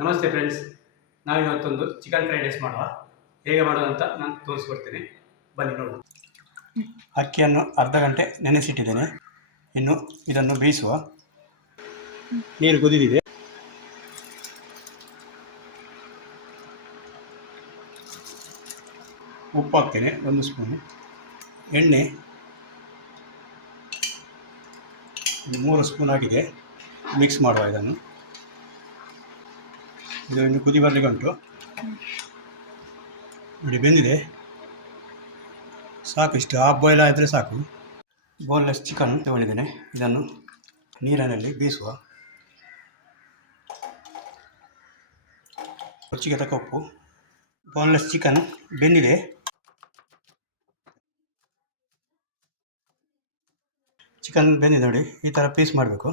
ನಮಸ್ತೆ ಫ್ರೆಂಡ್ಸ್, ನಾವು ಇವತ್ತೊಂದು ಚಿಕನ್ ಫ್ರೈಡ್ ರೈಸ್ ಮಾಡುವ. ಹೇಗೆ ಮಾಡೋದಂತ ನಾನು ತೋರಿಸ್ಕೊಡ್ತೀನಿ, ಬನ್ನಿ ನೋಡುವ. ಅಕ್ಕಿಯನ್ನು ಅರ್ಧ ಗಂಟೆ ನೆನೆಸಿಟ್ಟಿದ್ದೇನೆ. ಇನ್ನು ಇದನ್ನು ಬೇಯಿಸುವ. ನೀರು ಕುದಿದಿದೆ. ಉಪ್ಪು ಹಾಕ್ತೇನೆ 1 ಸ್ಪೂನು. ಎಣ್ಣೆ 3 ಸ್ಪೂನ್ ಆಗಿದೆ. ಮಿಕ್ಸ್ ಮಾಡುವ ಇದನ್ನು. ಇದು ಇನ್ನು ಕುದಿ ಬರಲಿಕ್ಕೆ ಉಂಟು. ನೋಡಿ, ಬೆಂದಿದೆ. ಸಾಕು, ಇಷ್ಟು ಹಾಫ್ ಬಾಯ್ಲ್ ಆದರೆ ಸಾಕು. ಬೋನ್ಲೆಸ್ ಚಿಕನ್ ತಗೊಂಡಿದ್ದೇನೆ. ಇದನ್ನು ನೀರಿನಲ್ಲಿ ಬೇಯಿಸುವ. ರುಚಿಗೆ ತಕ್ಕ ಉಪ್ಪು. ಬೋನ್ಲೆಸ್ ಚಿಕನ್ ಬೆಂದಿದೆ. ಚಿಕನ್ ಬೆಂದಿದೆ ನೋಡಿ, ಈ ಥರ ಪೀಸ್ ಮಾಡಬೇಕು.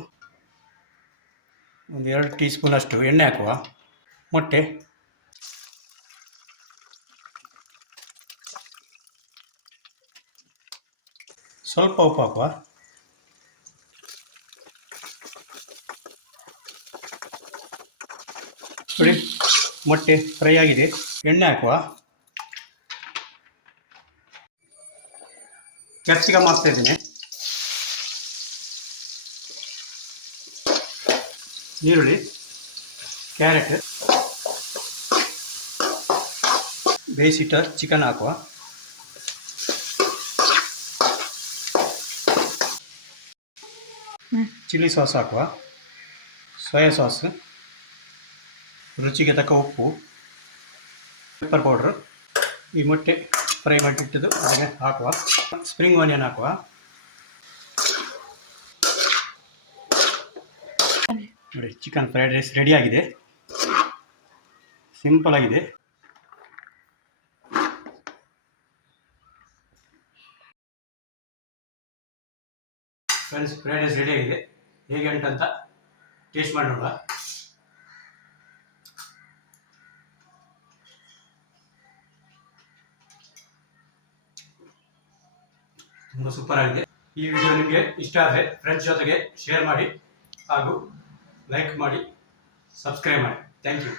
ಒಂದು 2 ಟೀ ಸ್ಪೂನ್ ಅಷ್ಟು ಎಣ್ಣೆ ಹಾಕುವ. ಮೊಟ್ಟೆ, ಸ್ವಲ್ಪ ಉಪ್ಪು ಹಾಕುವ. ನೋಡಿ, ಮೊಟ್ಟೆ ಫ್ರೈ ಆಗಿದೆ. ಎಣ್ಣೆ ಹಾಕುವ. ಕ್ಯಾಪ್ಸಿಕಮ್ ಹಾಕ್ತಾ ಇದ್ದೀನಿ. ಈರುಳ್ಳಿ, ಕ್ಯಾರೆಟ್, ಬೇಯಿಸಿಟ್ಟ ಚಿಕನ್ ಹಾಕುವ. ಚಿಲ್ಲಿ ಸಾಸ್ ಹಾಕುವ. ಸೋಯಾ ಸಾಸ್, ರುಚಿಗೆ ತಕ್ಕ ಉಪ್ಪು, ಪೆಪ್ಪರ್ ಪೌಡ್ರು. ಈ ಮೊಟ್ಟೆ ಫ್ರೈ ಮಾಡಿಟ್ಟಿದ್ದು ಅದಕ್ಕೆ ಹಾಕುವ. ಸ್ಪ್ರಿಂಗ್ ಆನಿಯನ್ ಹಾಕುವ. ನೋಡಿ, ಚಿಕನ್ ಫ್ರೈಡ್ ರೈಸ್ ರೆಡಿ ಆಗಿದೆ. ಸಿಂಪಲ್ ಆಗಿದೆ. ಫ್ರೆಂಡ್ಸ್, ಫ್ರೈಡ್ ರೈಸ್ ರೆಡಿ ಆಗಿದೆ. ಹೇಗೆ ಉಂಟಂತ ಟೇಸ್ಟ್ ಮಾಡಿ ನೋಡುವ. ತುಂಬ ಸೂಪರ್ ಆಗಿದೆ. ಈ ವಿಡಿಯೋ ನಿಮಗೆ ಇಷ್ಟ ಆದರೆ ಫ್ರೆಂಡ್ಸ್ ಜೊತೆಗೆ ಶೇರ್ ಮಾಡಿ ಹಾಗೂ ಲೈಕ್ ಮಾಡಿ, ಸಬ್ಸ್ಕ್ರೈಬ್ ಮಾಡಿ. Thank you.